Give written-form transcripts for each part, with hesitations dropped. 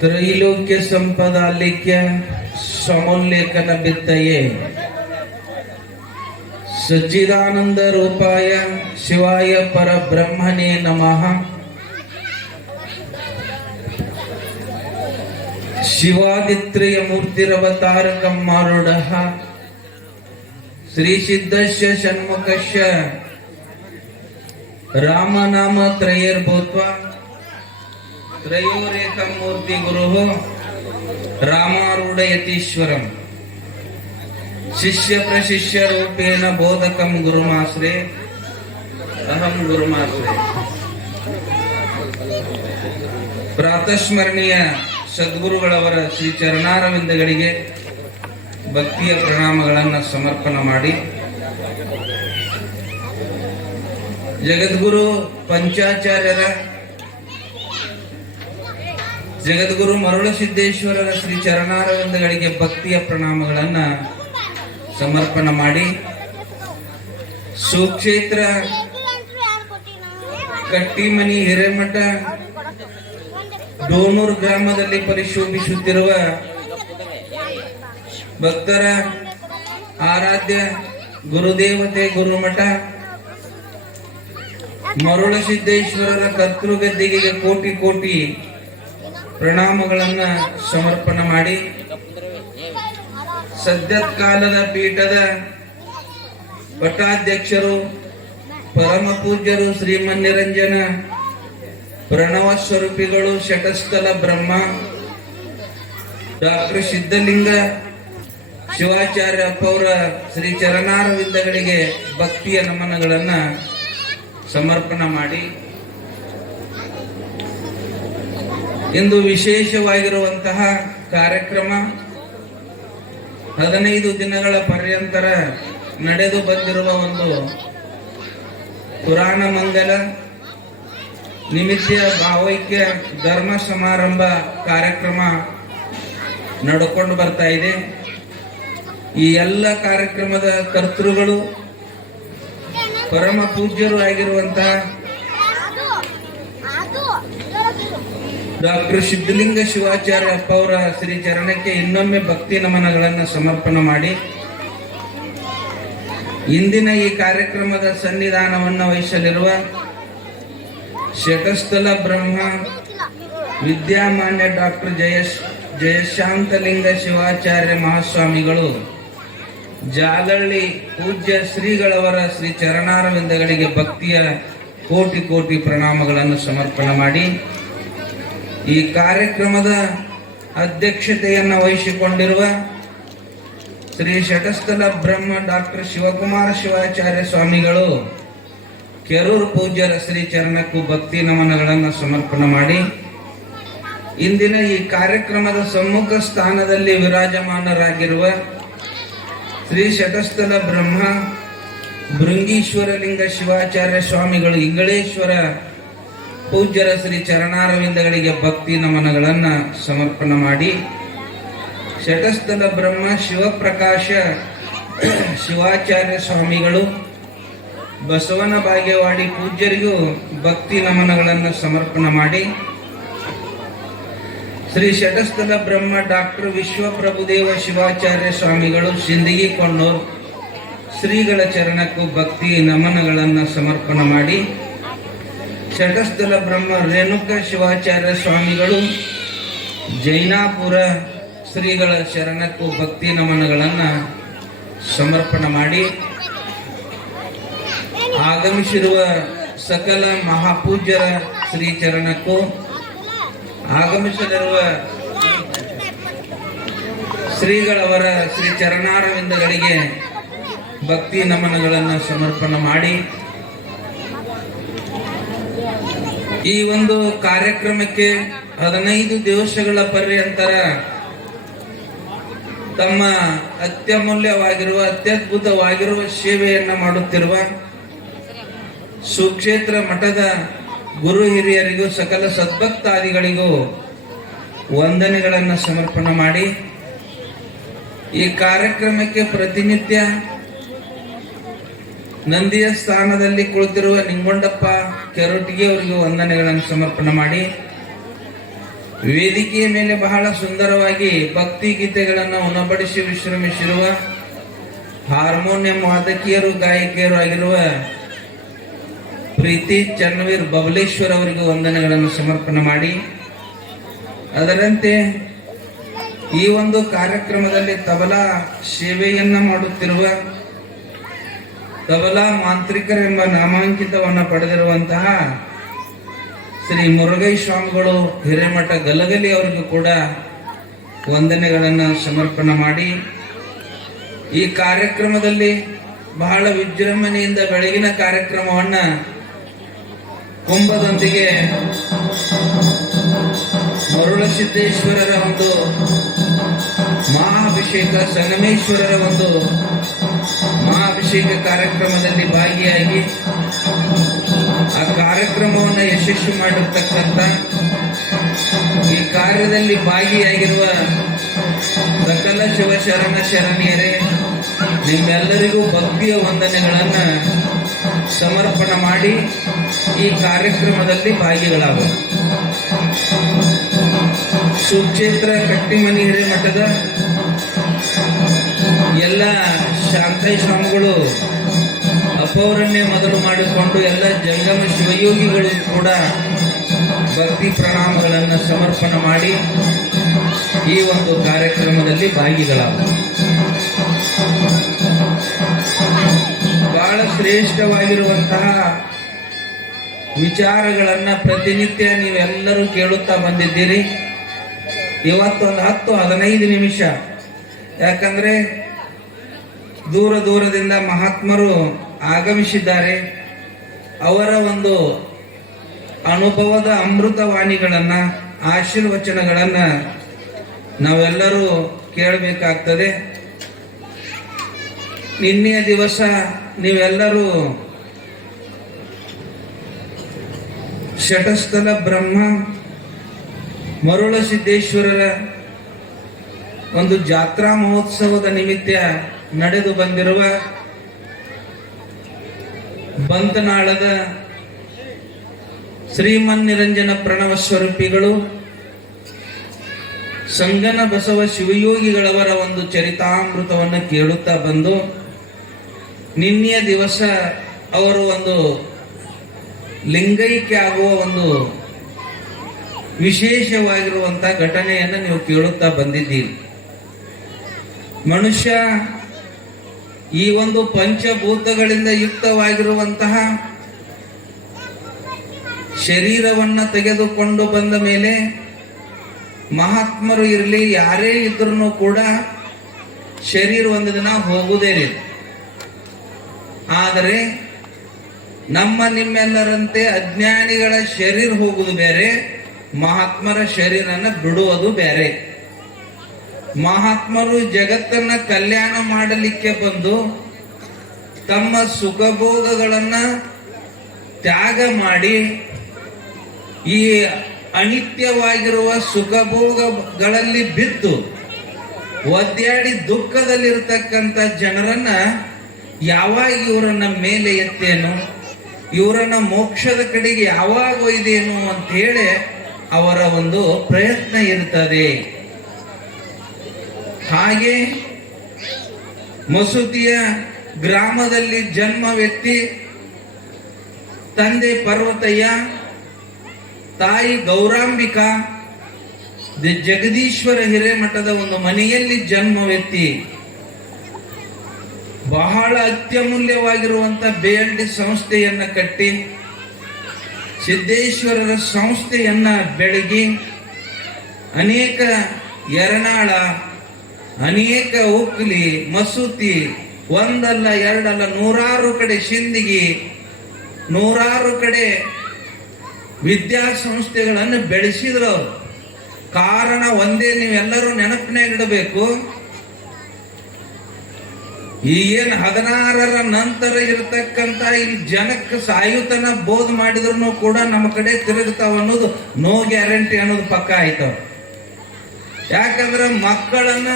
ತ್ರೈಲೋಕ್ಯ ಸಂಪದಾಲಿಕ್ಯ ಸಮೋಲ್ಲೇಖನ ಬಿತ್ತಯೇ ಸಚ್ಚಿದಾನಂದ ರೂಪಾಯ ಶಿವಾಯ ಪರಬ್ರಹ್ಮಣೇ ನಮಃ. ಶಿವಾದಿತ್ರಯ ಮೂರ್ತಿರವತಾರಕಂ ಮಾರುಡಃ ಶ್ರೀ ಸಿದ್ಧಸ್ಯ ಷಣ್ಮುಖಸ್ಯ ರಾಮನಾಮ ತ್ರಯೈರ್ಭೂತ್ವ ತ್ರಯೋರೇಕಂ ಮೂರ್ತಿ ಗುರುಃ ರಾಮಾರೂಢಯತೀಶ್ವರಂ ಶಿಷ್ಯ ಪ್ರಶಿಷ್ಯ ರೂಪೇಣ ಬೋಧಕಂ ಗುರುಮಾಶ್ರೇ ಅಹಂ ಗುರುಮಾಶ್ರೇ. ಪ್ರಾತಸ್ಮರಣೀಯ ಸದ್ಗುರುಗಳವರ ಶ್ರೀ ಚರಣಾರವಿಂದಗಳಿಗೆ ಭಕ್ತಿಯ ಪ್ರಣಾಮಗಳನ್ನು ಸಮರ್ಪಣೆ ಮಾಡಿ, ಜಗದ್ಗುರು ಪಂಚಾಚಾರ್ಯರ ಜಗದ್ಗುರು ಮರುಳಸಿದ್ದೇಶ್ವರರ ಶ್ರೀ ಚರಣಾರವಿಂದಗಳಿಗೆ ಭಕ್ತಿಯ ಪ್ರಣಾಮಗಳನ್ನ ಸಮರ್ಪಣೆ ಮಾಡಿ, ಸುಕ್ಷೇತ್ರ ಕಟ್ಟಿಮನಿ ಹಿರೇಮಠ ಡೋನೂರ್ ಗ್ರಾಮದಲ್ಲಿ ಪರಿಶೋಭಿಸುತ್ತಿರುವ ಭಕ್ತರ ಆರಾಧ್ಯ ಗುರುದೇವತೆ ಗುರುಮಠ ಮರುಳಸಿದ್ದೇಶ್ವರರ ಕರ್ತೃಗದ್ದಿಗೆ ಕೋಟಿ ಕೋಟಿ ಪ್ರಣಾಮಗಳನ್ನ ಸಮರ್ಪಣೆ ಮಾಡಿ, ಸದ್ಯತ್ಕಾಲದ ಪೀಠದ ಪಟ್ಟಾಧ್ಯಕ್ಷರು ಪರಮ ಪೂಜ್ಯರು ಶ್ರೀಮನ್ನಿರಂಜನ ಪ್ರಣವ ಸ್ವರೂಪಿಗಳು ಶಟಸ್ಥಲ ಬ್ರಹ್ಮ ಡಾಕ್ಟರ್ ಸಿದ್ಧಲಿಂಗ ಶಿವಾಚಾರ್ಯ ಪೌರ ಶ್ರೀ ಚರಣಾರವಿಂದಗಳಿಗೆ ಭಕ್ತಿಯ ನಮನಗಳನ್ನ ಸಮರ್ಪಣೆ ಮಾಡಿ, ಇಂದು ವಿಶೇಷವಾಗಿರುವಂತಹ ಕಾರ್ಯಕ್ರಮ 15 ದಿನಗಳ ಪರ್ಯಂತರ ನಡೆದು ಬಂದಿರುವ ಒಂದು ಪುರಾಣ ಮಂಗಲ ನಿಮಿತ್ತ ಭಾವೈಕ್ಯ ಧರ್ಮ ಸಮಾರಂಭ ಕಾರ್ಯಕ್ರಮ ನಡ್ಕೊಂಡು ಬರ್ತಾ ಇದೆ. ಈ ಎಲ್ಲ ಕಾರ್ಯಕ್ರಮದ ಕರ್ತೃಗಳು ಪರಮ ಪೂಜ್ಯರು ಆಗಿರುವಂತಹ ಡಾಕ್ಟರ್ ಸಿದ್ಧಲಿಂಗ ಶಿವಾಚಾರ್ಯ ಅಪ್ಪ ಅವರ ಶ್ರೀ ಚರಣಕ್ಕೆ ಇನ್ನೊಮ್ಮೆ ಭಕ್ತಿ ನಮನಗಳನ್ನು ಸಮರ್ಪಣೆ ಮಾಡಿ, ಇಂದಿನ ಈ ಕಾರ್ಯಕ್ರಮದ ಸನ್ನಿಧಾನವನ್ನು ವಹಿಸಲಿರುವ ಶಟಸ್ಥಲ ಬ್ರಹ್ಮ ವಿದ್ಯಾಮಾನ್ಯ ಡಾಕ್ಟರ್ ಜಯಶಾಂತಲಿಂಗ ಶಿವಾಚಾರ್ಯ ಮಹಾಸ್ವಾಮಿಗಳು ಜಾಲಹಳ್ಳಿ ಪೂಜ್ಯ ಶ್ರೀಗಳವರ ಶ್ರೀ ಚರಣಾರವಿಂದಗಳಿಗೆ ಭಕ್ತಿಯ ಕೋಟಿ ಕೋಟಿ ಪ್ರಣಾಮಗಳನ್ನು ಸಮರ್ಪಣೆ ಮಾಡಿ, ಈ ಕಾರ್ಯಕ್ರಮದ ಅಧ್ಯಕ್ಷತೆಯನ್ನು ವಹಿಸಿಕೊಂಡಿರುವ ಶ್ರೀ ಶಟಸ್ಥಲ ಬ್ರಹ್ಮ ಡಾಕ್ಟರ್ ಶಿವಕುಮಾರ ಶಿವಾಚಾರ್ಯ ಸ್ವಾಮಿಗಳು ಕೆರೂರು ಪೂಜ್ಯರ ಶ್ರೀ ಚರಣಕ್ಕೂ ಭಕ್ತಿ ನಮನಗಳನ್ನು ಸಮರ್ಪಣೆ ಮಾಡಿ, ಇಂದಿನ ಈ ಕಾರ್ಯಕ್ರಮದ ಸಮ್ಮುಖ ಸ್ಥಾನದಲ್ಲಿ ವಿರಾಜಮಾನರಾಗಿರುವ ಶ್ರೀ ಶಟಸ್ಥಲ ಬ್ರಹ್ಮ ಭೃಂಗೀಶ್ವರಲಿಂಗ ಶಿವಾಚಾರ್ಯ ಸ್ವಾಮಿಗಳು ಇಂಗಳೇಶ್ವರ ಪೂಜ್ಯರ ಶ್ರೀ ಚರಣಾರವಿಂದಗಳಿಗೆ ಭಕ್ತಿ ನಮನಗಳನ್ನ ಸಮರ್ಪಣೆ ಮಾಡಿ, ಶಟಸ್ಥಲ ಬ್ರಹ್ಮ ಶಿವಪ್ರಕಾಶ ಶಿವಾಚಾರ್ಯ ಸ್ವಾಮಿಗಳು ಬಸವನ ಬಾಗೇವಾಡಿ ಪೂಜ್ಯರಿಗೂ ಭಕ್ತಿ ನಮನಗಳನ್ನು ಸಮರ್ಪಣೆ ಮಾಡಿ, ಶ್ರೀ ಶಟಸ್ಥಲ ಬ್ರಹ್ಮ ಡಾಕ್ಟರ್ ವಿಶ್ವಪ್ರಭುದೇವ ಶಿವಾಚಾರ್ಯ ಸ್ವಾಮಿಗಳು ಸಿಂದಗಿ ಕೊಣ್ಣೂರ್ ಶ್ರೀಗಳ ಚರಣಕ್ಕೂ ಭಕ್ತಿ ನಮನಗಳನ್ನು ಸಮರ್ಪಣೆ ಮಾಡಿ, ಶಟಸ್ಥಲ ಬ್ರಹ್ಮ ರೇಣುಕ ಶಿವಾಚಾರ್ಯ ಸ್ವಾಮಿಗಳು ಜೈನಾಪುರ ಶ್ರೀಗಳ ಶರಣಕ್ಕೂ ಭಕ್ತಿ ನಮನಗಳನ್ನು ಸಮರ್ಪಣೆ ಮಾಡಿ, ಆಗಮಿಸಿರುವ ಸಕಲ ಮಹಾಪೂಜ್ಯರ ಶ್ರೀ ಚರಣಕ್ಕೂ ಆಗಮಿಸಲಿರುವ ಶ್ರೀಗಳವರ ಶ್ರೀ ಚರಣಾರವಿಂದಗಳಿಗೆ ಭಕ್ತಿ ನಮನಗಳನ್ನು ಸಮರ್ಪಣೆ ಮಾಡಿ, ಈ ಒಂದು ಕಾರ್ಯಕ್ರಮಕ್ಕೆ 15 ದಿವಸಗಳ ಪರ್ಯಂತರ ತಮ್ಮ ಅತ್ಯಮೂಲ್ಯವಾಗಿರುವ ಅತ್ಯದ್ಭುತವಾಗಿರುವ ಸೇವೆಯನ್ನ ಮಾಡುತ್ತಿರುವ ಸುಕ್ಷೇತ್ರ ಮಠದ ಗುರು ಹಿರಿಯರಿಗೂ ಸಕಲ ಸದ್ಭಕ್ತಾದಿಗಳಿಗೂ ವಂದನೆಗಳನ್ನು ಸಮರ್ಪಣೆ ಮಾಡಿ, ಈ ಕಾರ್ಯಕ್ರಮಕ್ಕೆ ಪ್ರತಿನಿತ್ಯ ನಂದಿಯ ಸ್ಥಾನದಲ್ಲಿ ಕುಳಿತಿರುವ ನಿಂಗೊಂಡಪ್ಪ ಕೆರೊಟ್ಟಿಗೆ ಅವರಿಗೆ ವಂದನೆಗಳನ್ನು ಸಮರ್ಪಣೆ ಮಾಡಿ, ವೇದಿಕೆಯ ಮೇಲೆ ಬಹಳ ಸುಂದರವಾಗಿ ಭಕ್ತಿ ಗೀತೆಗಳನ್ನು ಉಣಬಡಿಸಿ ವಿಶ್ರಮಿಸಿರುವ ಹಾರ್ಮೋನಿಯಂ ವಾದಕಿಯರು ಗಾಯಕಿಯರು ಆಗಿರುವ ಪ್ರೀತಿ ಚನ್ನವೀರ್ ಬಬಲೇಶ್ವರ್ ಅವರಿಗೆ ವಂದನೆಗಳನ್ನು ಸಮರ್ಪಣೆ ಮಾಡಿ, ಅದರಂತೆ ಈ ಒಂದು ಕಾರ್ಯಕ್ರಮದಲ್ಲಿ ತಬಲಾ ಸೇವೆಯನ್ನ ಮಾಡುತ್ತಿರುವ ತಬಲಾ ಮಾಂತ್ರಿಕರೆಂಬ ನಾಮಾಂಕಿತವನ್ನು ಪಡೆದಿರುವಂತಹ ಶ್ರೀ ಮುರುಗೈ ಸ್ವಾಮಿಗಳು ಹಿರೇಮಠ ಗಲಗಲಿ ಅವರಿಗೂ ಕೂಡ ವಂದನೆಗಳನ್ನು ಸಮರ್ಪಣೆ ಮಾಡಿ, ಈ ಕಾರ್ಯಕ್ರಮದಲ್ಲಿ ಬಹಳ ವಿಜೃಂಭಣೆಯಿಂದ ಬೆಳಗಿನ ಕಾರ್ಯಕ್ರಮವನ್ನ ಕುಂಭದೊಂದಿಗೆ ಮರುಳಸಿದ್ದೇಶ್ವರರ ಒಂದು ಮಹಾಭಿಷೇಕ, ಸಂಗಮೇಶ್ವರರ ಒಂದು ಮಹಾಭಿಷೇಕ ಕಾರ್ಯಕ್ರಮದಲ್ಲಿ ಭಾಗಿಯಾಗಿ ಆ ಕಾರ್ಯಕ್ರಮವನ್ನು ಯಶಸ್ವಿ ಮಾಡಿರ್ತಕ್ಕಂಥ ಈ ಕಾರ್ಯದಲ್ಲಿ ಭಾಗಿಯಾಗಿರುವ ಸಕಲ ಶಿವಶರಣ ಶರಣೀಯರೇ, ನಿಮ್ಮೆಲ್ಲರಿಗೂ ಭಕ್ತಿಯ ವಂದನೆಗಳನ್ನ ಸಮರ್ಪಣೆ ಮಾಡಿ ಈ ಕಾರ್ಯಕ್ರಮದಲ್ಲಿ ಭಾಗಿಗಳಾಗುವ ಸುಕ್ಷೇತ್ರ ಕಟ್ಟಿಮನಿ ಹಿರೇಮಠದ ಎಲ್ಲ ಶಾಂತೈ ಸ್ವಾಮಿಗಳು ಅಪೌರನ್ನೇ ಮೊದಲು ಮಾಡಿಕೊಂಡು ಎಲ್ಲ ಜಂಗಮ ಶಿವಯೋಗಿಗಳು ಕೂಡ ಭಕ್ತಿ ಪ್ರಣಾಮಗಳನ್ನು ಸಮರ್ಪಣೆ ಮಾಡಿ ಈ ಒಂದು ಕಾರ್ಯಕ್ರಮದಲ್ಲಿ ಭಾಗಿಗಳಾಗುವ ಬಹಳ ಶ್ರೇಷ್ಠವಾಗಿರುವಂತಹ ವಿಚಾರಗಳನ್ನ ಪ್ರತಿನಿತ್ಯ ನೀವೆಲ್ಲರೂ ಕೇಳುತ್ತಾ ಬಂದಿದ್ದೀರಿ. ಇವತ್ತೊಂದು 10-15 ನಿಮಿಷ, ಯಾಕಂದ್ರೆ ದೂರ ದೂರದಿಂದ ಮಹಾತ್ಮರು ಆಗಮಿಸಿದ್ದಾರೆ. ಅವರ ಒಂದು ಅನುಭವದ ಅಮೃತವಾಣಿಗಳನ್ನ, ಆಶೀರ್ವಚನಗಳನ್ನ ನಾವೆಲ್ಲರೂ ಕೇಳಬೇಕಾಗ್ತದೆ. ನಿನ್ನೆಯ ದಿವಸ ನೀವೆಲ್ಲರೂ ಶಟಸ್ಥಲ ಬ್ರಹ್ಮ ಮರುಳಸಿದ್ದೇಶ್ವರರ ಒಂದು ಜಾತ್ರಾ ಮಹೋತ್ಸವದ ನಿಮಿತ್ತ ನಡೆದು ಬಂದಿರುವ ಬಂತನಾಳದ ಶ್ರೀಮನ್ನಿರಂಜನ ಪ್ರಣವ ಸ್ವರೂಪಿಗಳು ಸಂಗನ ಬಸವ ಶಿವಯೋಗಿಗಳವರ ಒಂದು ಚರಿತಾಮೃತವನ್ನು ಕೇಳುತ್ತಾ ಬಂದು, ನಿನ್ನೆಯ ದಿವಸ ಅವರು ಒಂದು ಲಿಂಗೈಕ್ಯ ಆಗುವ ಒಂದು ವಿಶೇಷವಾಗಿರುವಂತಹ ಘಟನೆಯನ್ನು ನೀವು ಕೇಳುತ್ತಾ ಬಂದಿದ್ದೀರಿ. ಮನುಷ್ಯ ಈ ಒಂದು ಪಂಚಭೂತಗಳಿಂದ ಯುಕ್ತವಾಗಿರುವಂತಹ ಶರೀರವನ್ನ ತೆಗೆದುಕೊಂಡು ಬಂದ ಮೇಲೆ ಮಹಾತ್ಮರು ಇರಲಿ ಯಾರೇ ಇದ್ರೂ ಕೂಡ ಶರೀರ ಒಂದು ದಿನ ಹೋಗುವುದೇ ರೀ. ಆದರೆ ನಮ್ಮ ನಿಮ್ಮೆಲ್ಲರಂತೆ ಅಜ್ಞಾನಿಗಳ ಶರೀರ ಹೋಗುವುದು ಬೇರೆ, ಮಹಾತ್ಮರ ಶರೀರನ ಬಿಡುವುದು ಬೇರೆ. ಮಹಾತ್ಮರು ಜಗತ್ತನ್ನ ಕಲ್ಯಾಣ ಮಾಡಲಿಕ್ಕೆ ಬಂದು ತಮ್ಮ ಸುಖಭೋಗಗಳನ್ನ ತ್ಯಾಗ ಮಾಡಿ ಈ ಅನಿತ್ಯವಾಗಿರುವ ಸುಖಭೋಗಗಳಲ್ಲಿ ಬಿದ್ದು ಒದ್ದಾಡಿ ದುಃಖದಲ್ಲಿರ್ತಕ್ಕಂಥ ಜನರನ್ನ ಯಾವಾಗ ಇವರನ್ನ ಮೇಲೆ ಎತ್ತೇನು, ಇವರನ್ನ ಮೋಕ್ಷದ ಕಡೆಗೆ ಯಾವಾಗ ಒಯ್ದೇನು ಅಂತ ಹೇಳಿ ಅವರ ಒಂದು ಪ್ರಯತ್ನ ಇರ್ತದೆ. ಹಾಗೆ ಮಸೂತಿಯ ಗ್ರಾಮದಲ್ಲಿ ಜನ್ಮವೆತ್ತಿ ತಂದೆ ಪರ್ವತಯ್ಯ, ತಾಯಿ ಗೌರಾಂಬಿಕಾ, ಜಗದೀಶ್ವರ ಹಿರೇಮಠದ ಒಂದು ಮನೆಯಲ್ಲಿ ಜನ್ಮವೆತ್ತಿ ಬಹಳ ಅತ್ಯಮೂಲ್ಯವಾಗಿರುವಂತ ಬೇಲ್ಡಿ ಸಂಸ್ಥೆಯನ್ನ ಕಟ್ಟಿ ಸಿದ್ದೇಶ್ವರರ ಸಂಸ್ಥೆಯನ್ನ ಬೆಳಗಿ ಅನೇಕ ಯರನಾಳ, ಅನೇಕ ಉಕ್ಲಿ, ಮಸೂತಿ, ಒಂದಲ್ಲ ಎರಡಲ್ಲ 100 ಕಡೆ ಸಿಂದಗಿ, 100 ಕಡೆ ವಿದ್ಯಾಸಂಸ್ಥೆಗಳನ್ನು ಬೆಳೆಸಿದ್ರು. ಕಾರಣ ಒಂದೇ, ನೀವೆಲ್ಲರೂ ನೆನಪಿನಾಗಿಡಬೇಕು, ಈಗೇನು 16ರ ನಂತರ ಇರತಕ್ಕಂತ ಇಲ್ಲಿ ಜನಕ್ಕೆ ಸಾಯುತನ ಬೋಧ ಮಾಡಿದ್ರು ಕೂಡ ನಮ್ಮ ಕಡೆ ತಿರುಗ್ತಾವ ಅನ್ನೋದು ನೋ ಗ್ಯಾರಂಟಿ ಅನ್ನೋದು ಪಕ್ಕ ಆಯ್ತವ. ಯಾಕಂದ್ರೆ ಮಕ್ಕಳನ್ನ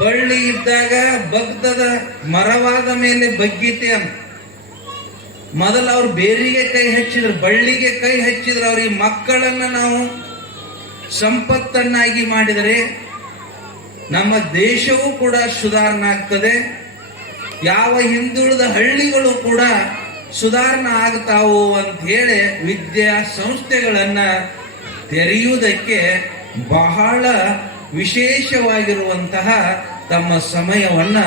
ಬಳ್ಳಿ ಇದ್ದಾಗ ಬಗ್ಗದ ಮರವಾದ ಮೇಲೆ ಬಗ್ಗೀತೆ ಅಂತ ಮೊದಲು ಅವ್ರು ಬೇರಿಗೆ ಕೈ ಹಚ್ಚಿದ್ರು, ಬಳ್ಳಿಗೆ ಕೈ ಹಚ್ಚಿದ್ರು. ಅವ್ರಿಗೆ ಮಕ್ಕಳನ್ನ ನಾವು ಸಂಪತ್ತನ್ನಾಗಿ ಮಾಡಿದರೆ ನಮ್ಮ ದೇಶವೂ ಕೂಡ ಸುಧಾರಣೆ ಆಗ್ತದೆ. ಯಾವ ಹಿಂದುಳಿದ ಹಳ್ಳಿಗಳು ಕೂಡ ಸುಧಾರಣೆ ಆಗ್ತಾವು ಅಂತ ಹೇಳಿ ವಿದ್ಯಾ ಸಂಸ್ಥೆಗಳನ್ನ ತೆರೆಯುವುದಕ್ಕೆ ಬಹಳ ವಿಶೇಷವಾಗಿರುವಂತಹ ತಮ್ಮ ಸಮಯವನ್ನ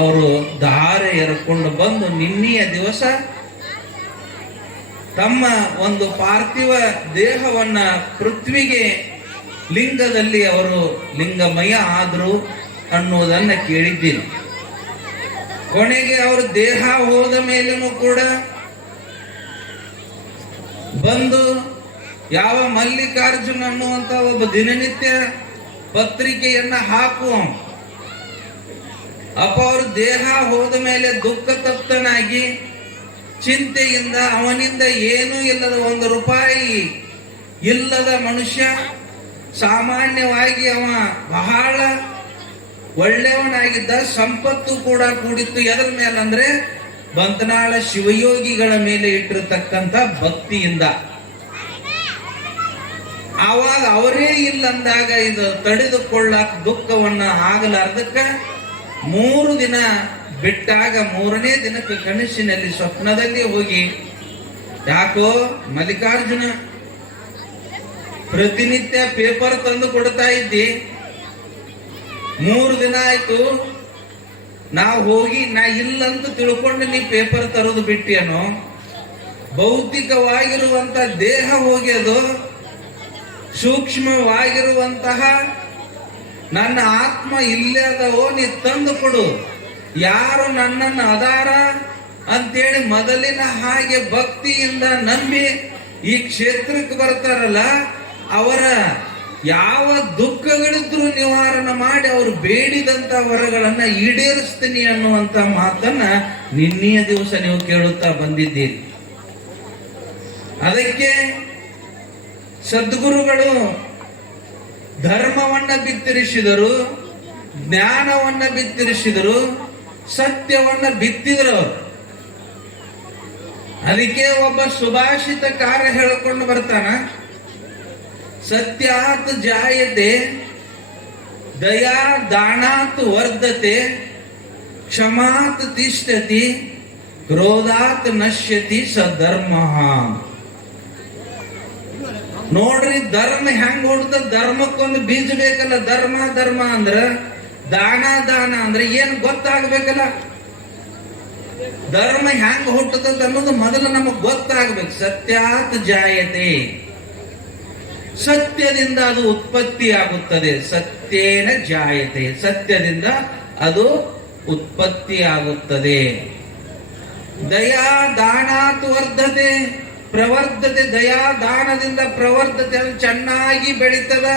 ಅವರು ಧಾರೆ ಎರ್ಕೊಂಡು ಬಂದು ನಿನ್ನೆಯ ದಿವಸ ತಮ್ಮ ಒಂದು ಪಾರ್ಥಿವ ದೇಹವನ್ನ ಪೃಥ್ವಿಗೆ ಲಿಂಗದಲ್ಲಿ ಅವರು ಲಿಂಗಮಯ ಆದ್ರು ಅನ್ನೋದನ್ನ ಕೇಳಿದ್ದೀನಿ. ಕೊನೆಗೆ ಅವರು ದೇಹ ಹೋದ ಮೇಲೂ ಕೂಡ ಬಂದು ಯಾವ ಮಲ್ಲಿಕಾರ್ಜುನ್ ಅನ್ನುವಂತ ಒಬ್ಬ ದಿನನಿತ್ಯ ಪತ್ರಿಕೆಯನ್ನ ಹಾಕುವ ಅಪ್ಪ ಅವರು ದೇಹ ಹೋದ ಮೇಲೆ ದುಃಖ ತಪ್ತನಾಗಿ ಚಿಂತೆಯಿಂದ ಅವನಿಂದ ಏನೂ ಇಲ್ಲದ ₹1 ಇಲ್ಲದ ಮನುಷ್ಯ, ಸಾಮಾನ್ಯವಾಗಿ ಅವ ಬಹಳ ಒಳ್ಳೆಯವನಾಗಿದ್ದ, ಸಂಪತ್ತು ಕೂಡ ಕೂಡಿತ್ತು. ಎದರ ಮೇಲೆ ಅಂದ್ರೆ ಬಂತನಾಳ ಶಿವಯೋಗಿಗಳ ಮೇಲೆ ಇಟ್ಟಿರತಕ್ಕಂತ ಭಕ್ತಿಯಿಂದ. ಆವಾಗ ಅವರೇ ಇಲ್ಲಂದಾಗ ಇದು ತಡೆದುಕೊಳ್ಳಕ್ ದುಃಖವನ್ನ ಆಗಲಾರ್ದಕ್ಕ 3 ದಿನ ಬಿಟ್ಟಾಗ 3ನೇ ದಿನಕ್ಕೆ ಕನಸಿನಲ್ಲಿ ಸ್ವಪ್ನದಲ್ಲಿ ಹೋಗಿ, ಯಾಕೋ ಮಲ್ಲಿಕಾರ್ಜುನ ಪ್ರತಿನಿತ್ಯ ಪೇಪರ್ ತಂದು ಕೊಡ್ತಾ ಇದ್ದಿ, 3 ದಿನ ಆಯ್ತು ನಾವು ಹೋಗಿ ನಾ ಇಲ್ಲಂತ ತಿಳ್ಕೊಂಡು ನೀ ಪೇಪರ್ ತರೋದು ಬಿಟ್ಟಿಯನೋ, ಭೌತಿಕವಾಗಿರುವಂತ ದೇಹ ಹೋಗ್ಯದು, ಸೂಕ್ಷ್ಮವಾಗಿರುವಂತಹ ನನ್ನ ಆತ್ಮ ಇಲ್ಲೇ ಅದವೋ ನೀ ತಂದು ಕೊಡು, ಯಾರು ನನ್ನನ್ನು ಅದಾರ ಅಂತೇಳಿ ಮೊದಲಿನ ಹಾಗೆ ಭಕ್ತಿಯಿಂದ ನಂಬಿ ಈ ಕ್ಷೇತ್ರಕ್ಕೆ ಬರ್ತಾರಲ್ಲ, ಅವರ ಯಾವ ದುಃಖಗಳಿದ್ರು ನಿವಾರಣೆ ಮಾಡಿ ಅವರು ಬೇಡಿದಂತ ವರಗಳನ್ನ ಈಡೇರಿಸ್ತೀನಿ ಅನ್ನುವಂತ ಮಾತನ್ನ ನಿನ್ನೆಯ ದಿವಸ ನೀವು ಕೇಳುತ್ತಾ ಬಂದಿದ್ದೀರಿ. ಅದಕ್ಕೆ ಸದ್ಗುರುಗಳು ಧರ್ಮವನ್ನ ಬಿತ್ತರಿಸಿದರು, ಜ್ಞಾನವನ್ನ ಬಿತ್ತರಿಸಿದರು, ಸತ್ಯವನ್ನ ಬಿತ್ತಿದ್ರು. ಅದಕ್ಕೆ ಒಬ್ಬ ಸುಭಾಷಿತಕಾರ ಹೇಳಿಕೊಂಡು ಬರ್ತಾನ, ಸತ್ಯಾತ್ ಜಾಯತೆ ದಯಾ ದಾನಾತ್ ವರ್ಧತೆ ಕ್ಷಮಾತ್ ತಿಷ್ಠತಿ ಕ್ರೋಧಾತ್ ನಶ್ಯತಿ ಸಧರ್ಮ. ನೋಡ್ರಿ ಧರ್ಮ ಹೆಂಗ್ ಹುಡ್ತ, ಧರ್ಮಕ್ಕೊಂದು ಬೀಜ ಬೇಕಲ್ಲ. ಧರ್ಮ ಧರ್ಮ ಅಂದ್ರ ದಾನ ದಾನ ಅಂದ್ರೆ ಏನ್ ಗೊತ್ತಾಗ್ಬೇಕಲ್ಲ. ಧರ್ಮ ಹೆಂಗ್ ಹುಟ್ಟುತ್ತದೆ ಅನ್ನೋದು ಮೊದಲು ನಮಗ್ ಗೊತ್ತಾಗ್ಬೇಕು. ಸತ್ಯಾತ್ ಜಾಯತೆ, ಸತ್ಯದಿಂದ ಅದು ಉತ್ಪತ್ತಿ ಆಗುತ್ತದೆ. ಸತ್ಯೇನ ಜಾಯತೆ, ಸತ್ಯದಿಂದ ಅದು ಉತ್ಪತ್ತಿ ಆಗುತ್ತದೆ. ದಯಾ ದಾನಾತ್ ವರ್ಧತೆ ಪ್ರವರ್ಧತೆ, ದಯಾ ದಾನದಿಂದ ಪ್ರವರ್ಧತೆ, ಅದು ಚೆನ್ನಾಗಿ ಬೆಳೀತದ.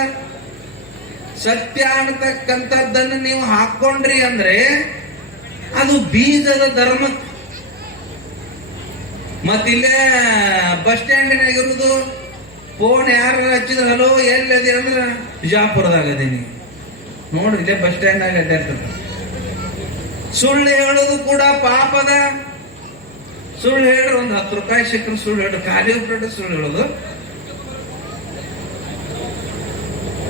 ಸತ್ಯ ಅನ್ನತಕ್ಕಂಥದ್ದನ್ನು ನೀವು ಹಾಕೊಂಡ್ರಿ ಅಂದ್ರೆ ಅದು ಬೀಜದ ಧರ್ಮ. ಮತ್ತಿಲ್ಲೇ ಬಸ್ ಸ್ಟ್ಯಾಂಡಿನಾಗ ಇರುವುದು, ಫೋನ್ ಯಾರು ಹಚ್ಚಿದ್ರು, ಹಲೋ ಎಲ್ಲದೆ ಅಂದ್ರೆ ಬಿಜಾಪುರದಾಗದೀನಿ ನೋಡ್ರಿ, ಇಲ್ಲೇ ಬಸ್ ಸ್ಟ್ಯಾಂಡ್ ಆಗ ಅಡ್ಡಾಡ್ತದ. ಸುಳ್ಳು ಹೇಳೋದು ಕೂಡ ಪಾಪದ. ಸುಳ್ಳು ಹೇಳ್ರಿ, ಒಂದು ₹10 ಸಿಕ್ಕರು ಸುಳ್ಳು ಹೇಳ್ರಿ, ಖಾಲಿ ಉಪ್ಪಿಟ್ಟು ಸುಳ್ಳು ಹೇಳೋದು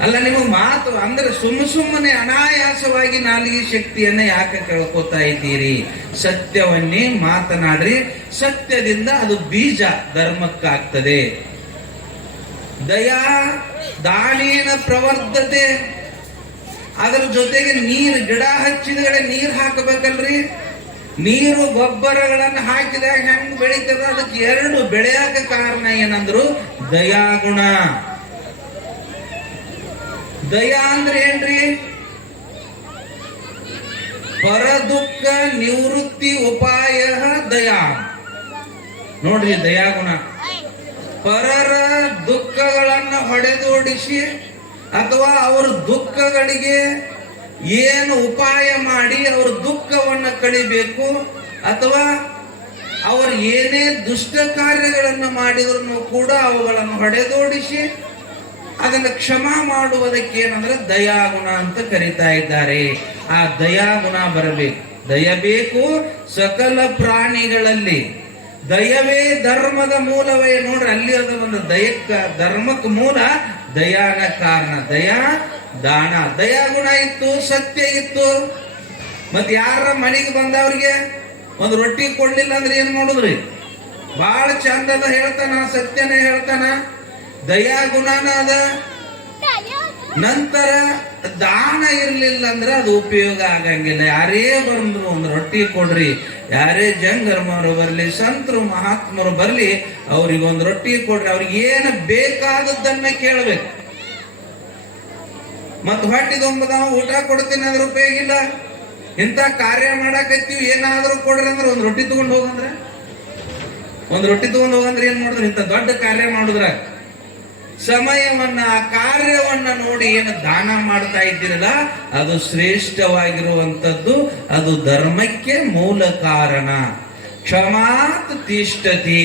ಅಲ್ಲ. ನಿಮಗೆ ಮಾತು ಅಂದ್ರೆ ಸುಮ್ಮನೆ ಅನಾಯಾಸವಾಗಿ ನಾಲಿಗೆ ಶಕ್ತಿಯನ್ನ ಯಾಕೆ ಕಳ್ಕೊತಾ ಇದ್ದೀರಿ? ಸತ್ಯವನ್ನೇ ಮಾತನಾಡ್ರಿ, ಸತ್ಯದಿಂದ ಅದು ಬೀಜ ಧರ್ಮಕ್ಕಾಗ್ತದೆ. ದಯಾ ದಾನೇನ ಪ್ರವರ್ಧತೆ, ಅದರ ಜೊತೆಗೆ ನೀರು, ಗಿಡ ಹಚ್ಚಿದಗಡೆ ನೀರು ಹಾಕಬೇಕಲ್ರಿ. ನೀರು ಗೊಬ್ಬರಗಳನ್ನು ಹಾಕಿದಾಗ ಹೆಂಗ್ ಬೆಳೀತದ, ಅದಕ್ಕೆ 2 ಬೆಳೆಯಾಕ ಕಾರಣ ಏನಂದ್ರು ದಯಾಗುಣ. ದಯಾ ಅಂದ್ರೆ ಏನ್ರಿ? ಪರ ದುಃಖ ನಿವೃತ್ತಿ ಉಪಾಯ ದಯಾ. ನೋಡ್ರಿ ದಯಾಗುಣ, ಪರರ ದುಃಖಗಳನ್ನ ಹೊಡೆದೋಡಿಸಿ ಅಥವಾ ಅವರ ದುಃಖಗಳಿಗೆ ಏನು ಉಪಾಯ ಮಾಡಿ ಅವರ ದುಃಖವನ್ನ ಕಳಿಬೇಕು, ಅಥವಾ ಅವರು ಏನೇ ದುಷ್ಟ ಕಾರ್ಯಗಳನ್ನು ಮಾಡಿದ್ರು ಕೂಡ ಅವುಗಳನ್ನು ಹೊಡೆದೋಡಿಸಿ ಅದನ್ನು ಕ್ಷಮಾ ಮಾಡುವುದಕ್ಕೆ ಏನಂದ್ರೆ ದಯಾಗುಣ ಅಂತ ಕರೀತಾ ಇದ್ದಾರೆ. ಆ ದಯಾಗುಣ ಬರಬೇಕು. ದಯ ಬೇಕು ಸಕಲ ಪ್ರಾಣಿಗಳಲ್ಲಿ. ದಯವೇ ಧರ್ಮದ ಮೂಲವೇ. ನೋಡ್ರಿ ಅಲ್ಲಿ ಅದು ಒಂದು ದಯಕ್ಕ ಧರ್ಮಕ್ಕೆ ಮೂಲ ದಯಾನ ಕಾರಣ. ದಯಾ ದಾನ. ದಯಾ ಗುಣ ಇತ್ತು, ಸತ್ಯ ಇತ್ತು. ಮತ್ ಯಾರ ಮನೆಗೆ ಬಂದವ್ರಿಗೆ ಒಂದು ರೊಟ್ಟಿ ಕೊಡ್ಲಿಲ್ಲ ಅಂದ್ರೆ ಏನ್ ಮಾಡುದ್ರಿ? ಬಹಳ ಚಂದದ ಹೇಳ್ತಾನ, ಸತ್ಯನೇ ಹೇಳ್ತಾನ, ದಯಾ ಗುಣನ ಅದ. ನಂತರ ದಾನ ಇರ್ಲಿಲ್ಲ ಅಂದ್ರೆ ಅದು ಉಪಯೋಗ ಆಗಂಗಿಲ್ಲ. ಯಾರೇ ಬಂದ್ರು ಒಂದು ರೊಟ್ಟಿ ಕೊಡ್ರಿ, ಯಾರೇ ಜಂಗರ್ಮರು ಬರ್ಲಿ, ಸಂತರು ಮಹಾತ್ಮರು ಬರ್ಲಿ, ಅವ್ರಿಗೆ ಒಂದು ರೊಟ್ಟಿ ಕೊಡ್ರಿ. ಅವ್ರಿಗೆ ಏನು ಬೇಕಾದದ್ದನ್ನ ಕೇಳ್ಬೇಕು. ಮತ್ ಹೊಟ್ಟಿದೊಂಬದಾವ ಊಟ ಕೊಡ್ತೀನಿ ಅಂದ್ರೆ ಉಪಯೋಗ ಇಲ್ಲ. ಇಂಥ ಕಾರ್ಯ ಮಾಡಾಕತ್ತೀವಿ, ಏನಾದ್ರೂ ಕೊಡ್ರಿ ಅಂದ್ರೆ ಒಂದು ರೊಟ್ಟಿ ತಗೊಂಡು ಹೋಗಂದ್ರೆ, ಒಂದು ರೊಟ್ಟಿ ತಗೊಂಡು ಹೋಗಂದ್ರೆ ಏನ್ ಮಾಡಿದ್ರು? ಇಂಥ ದೊಡ್ಡ ಕಾರ್ಯ ಮಾಡುದ್ರ ಸಮಯವನ್ನ, ಕಾರ್ಯವನ್ನ ನೋಡಿ ಏನು ದಾನ ಮಾಡ್ತಾ ಇದ್ದೀರಲ್ಲ, ಅದು ಶ್ರೇಷ್ಠವಾಗಿರುವಂತದ್ದು. ಅದು ಧರ್ಮಕ್ಕೆ ಮೂಲ ಕಾರಣ. ಕ್ಷಮಾತ್ ತಿಷ್ಠತಿ.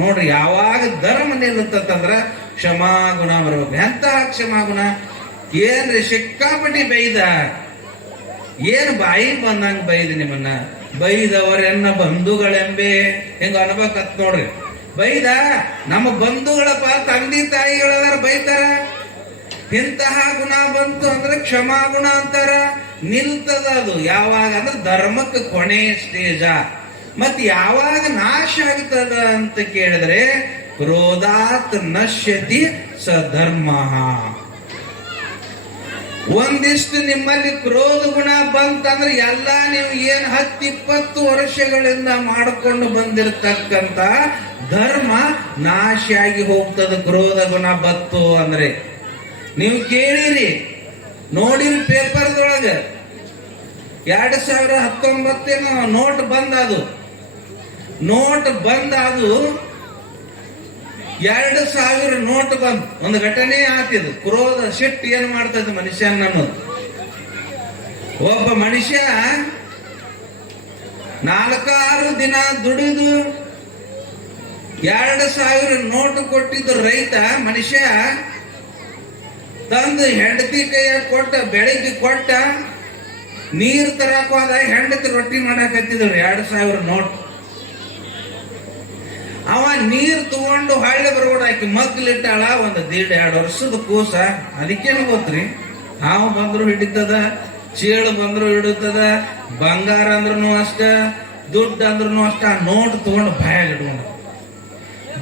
ನೋಡ್ರಿ, ಯಾವಾಗ ಧರ್ಮ ನಿಲ್ಲುತ್ತಂದ್ರ ಕ್ಷಮಾಗುಣ ಬರ್ಬೇಕು. ಎಂತಹ ಕ್ಷಮಾಗುಣ? ಏನ್ರಿ ಸಿಕ್ಕಾಪಟ್ಟಿ ಬೈದ, ಏನ್ ಬಾಯಿ ಬಂದಂಗ ಬೈದ, ನಿಮ್ಮನ್ನ ಬೈದವರೆನ್ನ ಬಂಧುಗಳೆಂಬೆ ಹೆಂಗ ಅನ್ಬೇಕತ್ ನೋಡ್ರಿ. ಬೈದ ನಮ್ಮ ಬಂಧುಗಳಪ್ಪ, ತಂದೆ ತಾಯಿಗಳದಾರ, ಬೈತಾರ. ಇಂತಹ ಗುಣ ಬಂತು ಅಂದ್ರೆ ಕ್ಷಮಾಗುಣ ಅಂತಾರ. ನಿಲ್ತದ ಅದು ಯಾವಾಗ ಅಂದ್ರೆ ಧರ್ಮಕ್ಕೆ ಕೊನೆ ಸ್ಟೇಜ. ಮತ್ ಯಾವಾಗ ನಾಶ ಆಗ್ತದ ಅಂತ ಕೇಳಿದ್ರೆ ಕ್ರೋಧಾತ್ ನಶ್ಯತಿ ಸ ಧರ್ಮ. ಒಂದಿಷ್ಟು ನಿಮ್ಮಲ್ಲಿ ಕ್ರೋಧ ಗುಣ ಬಂತಂದ್ರೆ ಎಲ್ಲ ನೀವು ಏನ್ 10-20 ವರ್ಷಗಳಿಂದ ಮಾಡಿಕೊಂಡು ಬಂದಿರತಕ್ಕಂತ ಧರ್ಮ ನಾಶ ಆಗಿ ಹೋಗ್ತದ. ಕ್ರೋಧ ಗುಣ ಬತ್ತು ಅಂದ್ರೆ ನೀವು ಕೇಳಿರಿ, ನೋಡಿರಿ ಪೇಪರ್ದೊಳಗ 2019 ನೋಟ್ ಬಂದದು. ನೋಟ್ ಬಂದದು 2000 ನೋಟ್ ಬಂದ್. ಒಂದು ಘಟನೆ ಆತಿದು. ಕ್ರೋಧ ಸಿಟ್ಟು ಏನ್ ಮಾಡ್ತದ ಮನುಷ್ಯನ ಅನ್ನೋದು. ಒಬ್ಬ ಮನುಷ್ಯ 4-6 ದಿನ ದುಡಿದು 2000 ನೋಟ್ ಕೊಟ್ಟಿದ್ದು ರೈತ ಮನುಷ್ಯ ತಂದು ಹೆಂಡತಿ ಕೈಯ ಕೊಟ್ಟ, ಬೆಳಿಗ್ಗೆ ಕೊಟ್ಟ, ನೀರ್ ತರಕ್ ಹೋದ, ಹೆಂಡತಿ ರೊಟ್ಟಿ ಮಾಡಾಕತ್ತಿದ್ರು 2000 ನೋಟ್. ಅವ ನೀರ್ ತಗೊಂಡು ಹಳ್ಳಿ ಬರೋಡ್ ಹಾಕಿ ಮಗ್ಲಿಟ್ಟಾಳ. ಒಂದು 1.5-2 ವರ್ಷದ ಕೂಸ. ಅದಕ್ಕೇನು ಗೊತ್ತ್ರಿ? ಹಾವು ಬಂದ್ರು ಹಿಡಿತದ, ಚೇಳು ಬಂದ್ರು ಹಿಡಿತದ, ಬಂಗಾರ ಅಂದ್ರೂ ಅಷ್ಟ, ದುಡ್ಡು ಅಂದ್ರೂ ಅಷ್ಟ. ನೋಟ್ ತಗೊಂಡು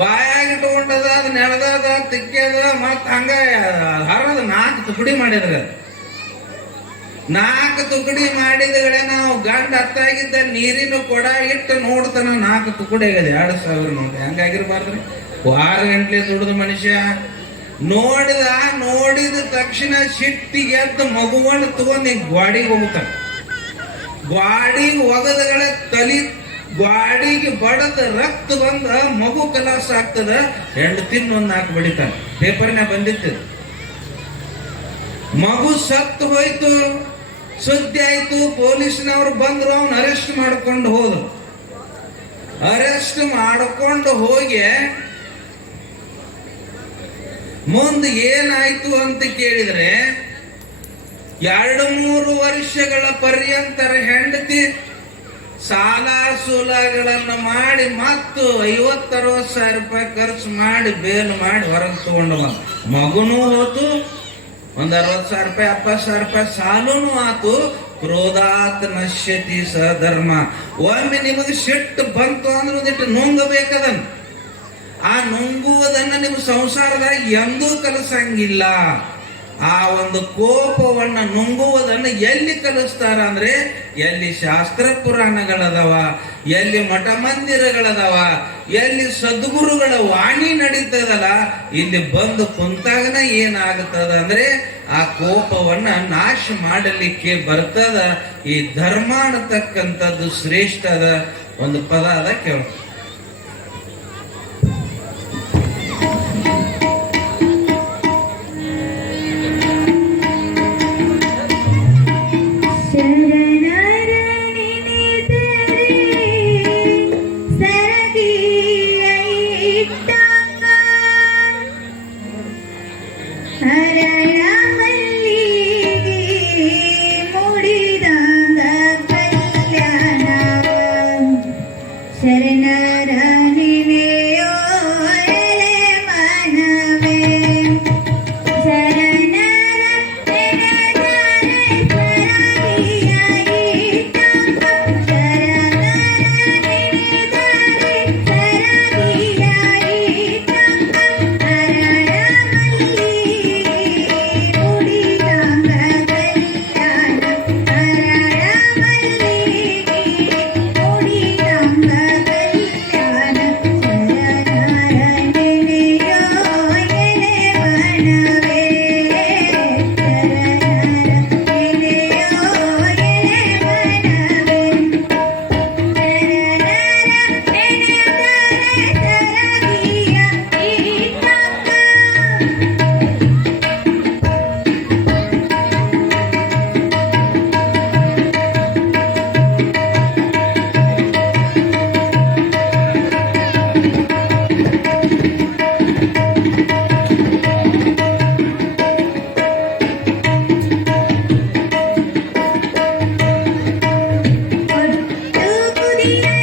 ಬಾಯಾಗ ಇಟ್ಕೊಂಡದ, ಅದು ನೆಲದ ತಿಕ್ಕದ, ಮತ್ ಹಂಗ ಹರದ 4 ತುಕಡಿ ಮಾಡಿದ್ರ. 4 ತುಕಡಿ ಮಾಡಿದಗಳೇ ನಾವು ಗಂಡ ಹತ್ತಾಗಿದ್ದ ನೀರಿನ ಕೊಡ ಇಟ್ಟು ನೋಡ್ತಾನ 4 ತುಕಡಿ ಆಗದೆ 2000 ನೋಡಿ. ಹಂಗಾಗಿರ್ಬಾರ್ದ್ರಿ. ವಾರ ಗಂಟ್ಲೆ ದುಡ್ದ ಮನುಷ್ಯ ನೋಡಿದ ತಕ್ಷಣ ಸಿಟ್ಟಿಗೆ ಎದ್ದು ಮಗುವನ್ನು ತಗೊಂಡು ಗ್ವಾಡಿಗೆ ಹೋಗ್ತಾನ. ಗ್ವಾಡಿಗೆ ಒಗದಗಳ ತಲಿ ಗ್ವಾಡಿಗೆ ಬಡದ ರಕ್ತ ಬಂದ ಮಗು ಕಲಾಸ ಆಗ್ತದ. ಹೆಂಡತಿನ ಒಂದು 4 ಬಡಿತಾನ. ಪೇಪರ್ನ ಬಂದಿತ್ತು. ಮಗು ಸತ್ತು ಹೋಯ್ತು, ಸುದ್ದಿ ಆಯ್ತು. ಪೊಲೀಸ್ನವ್ರು ಬಂದ್ರು, ಅವನು ಅರೆಸ್ಟ್ ಮಾಡ್ಕೊಂಡು ಹೋದ್ರು. ಅರೆಸ್ಟ್ ಮಾಡ್ಕೊಂಡು ಹೋಗಿ ಮುಂದೆ ಏನಾಯ್ತು ಅಂತ ಕೇಳಿದ್ರೆ 2-3 ವರ್ಷಗಳ ಪರ್ಯಂತರ ಹೆಂಡತಿ ಸಾಲ ಸೂಲಗಳನ್ನು ಮಾಡಿ ಮತ್ತು 50-60 ಸಾವಿರ ರೂಪಾಯಿ ಖರ್ಚು ಮಾಡಿ ಬೇಲು ಮಾಡಿ ಹೊರಗೆ ತಗೊಂಡು ಬಂದ. ಮಗುನೂ ಹೋತು, ಒಂದು 60 ಸಾವಿರ ರೂಪಾಯಿ 70 ಸಾವಿರ ರೂಪಾಯಿ ಸಾಲೂನು ಆತು. ಕ್ರೋಧಾತ್ ನಶ್ಯತಿ ಸ ಧರ್ಮ. ಒಮ್ಮೆ ನಿಮಗೆ ಸಿಟ್ಟು ಬಂತು ಅಂದ್ರೆ ಒಂದಿಟ್ಟು ನುಂಗಬೇಕದನ್ನ. ಆ ನುಂಗುವುದನ್ನ ನಿಮ್ಮ ಸಂಸಾರದಾಗ ಎಂದೂ ಕಲಿಸಂಗಿಲ್ಲ. ಆ ಒಂದು ಕೋಪವನ್ನ ನುಂಗುವುದನ್ನು ಎಲ್ಲಿ ಕಲಿಸ್ತಾರ ಅಂದ್ರೆ ಎಲ್ಲಿ ಶಾಸ್ತ್ರ ಪುರಾಣಗಳದವ, ಎಲ್ಲಿ ಮಠ ಮಂದಿರಗಳದವ, ಎಲ್ಲಿ ಸದ್ಗುರುಗಳ ವಾಣಿ ನಡೀತದಲ್ಲ, ಇಲ್ಲಿ ಬಂದು ಕುಂತಾಗನ ಏನಾಗುತ್ತದ ಅಂದ್ರೆ ಆ ಕೋಪವನ್ನ ನಾಶ ಮಾಡಲಿಕ್ಕೆ ಬರ್ತದ. ಈ ಧರ್ಮ ಅನ್ನತಕ್ಕಂಥದ್ದು ಶ್ರೇಷ್ಠದ ಒಂದು ಪದ ಅದ. ಕೇಳ Hare